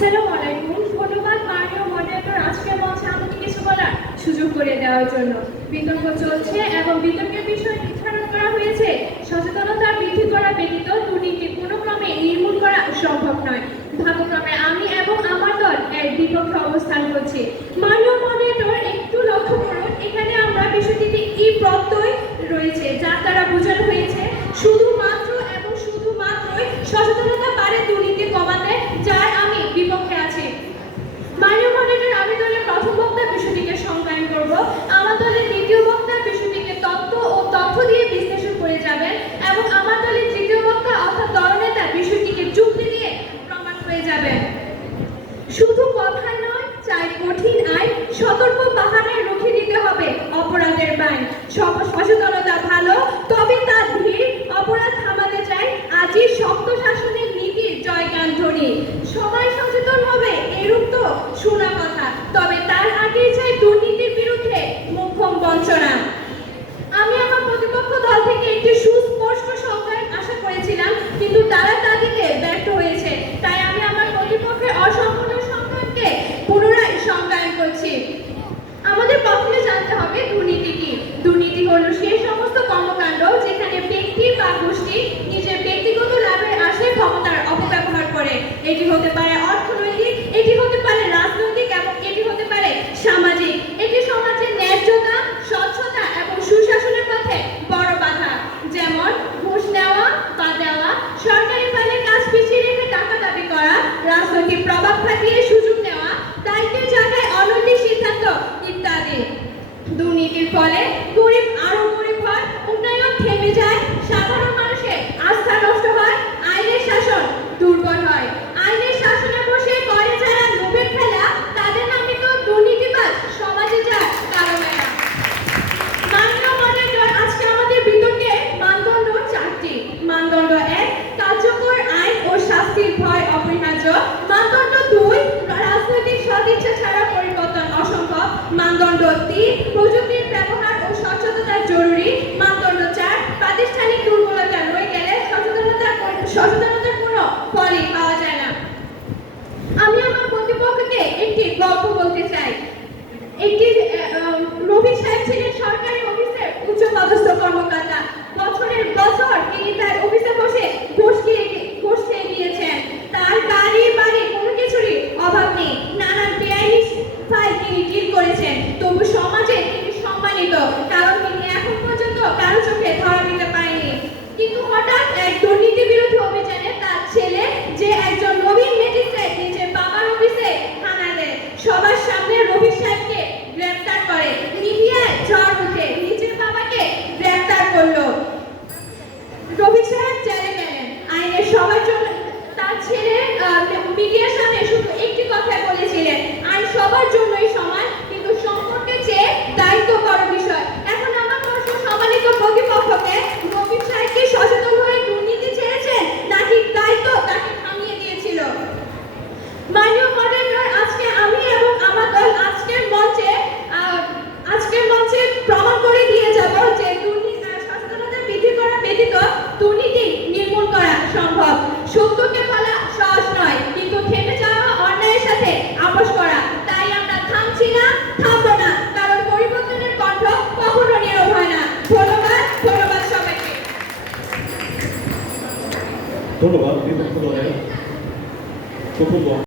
আসসালামু ধন্যবাদ মাননীয় মডারেটর আজকের মঞ্চে আমাকে কিছু বলার সুযোগ করে দেওয়ার জন্য। বিতর্ক চলছে এবং বিতর্কের বিষয় নির্ধারণ করা হয়েছে। সচেতনতা বৃদ্ধি করা ব্যতীত দুর্নীতি কোনো ক্রমে নির্মূল করা সম্ভব নয়। ভাগ্যক্রমে আমি এবং আমার দল এক বিপক্ষে অবস্থান করছি। মাননীয় মডারেটর একটু লক্ষ্য করুন, এখানে আমরা বিষয়টিতে ই প্রত্যয় রয়েছে, যার দ্বারা বোঝানো হয়েছে শুধুমাত্র এবং শুধুমাত্রই সচেতনতা নিজের ব্যক্তিগত লাভের আশায় ক্ষমতার অপব্যবহার করে। এটি হতে পারে অর্থনৈতিক, এটি হতে পারে রাজনৈতিক এবং এটি হতে পারে সামাজিক। এটি সমাজের ন্যায্যতা, স্বচ্ছতা এবং সুশাসনের পথে বড় বাধা। যেমন ঘুষ নেওয়া বা দেওয়া, সরকারি ফালে কাজ পিছিয়ে রেখে টাকা দাবি করা, রাজনৈতিক প্রভাব খাটিয়ে সুযোগ নেওয়া, দায়িত্বের জায়গায় অনৈতিক সিদ্ধান্ত ইত্যাদি। দুর্নীতির ফলে গরিব আরও like ধন্যবাদ এই বক্তব্য প্রথম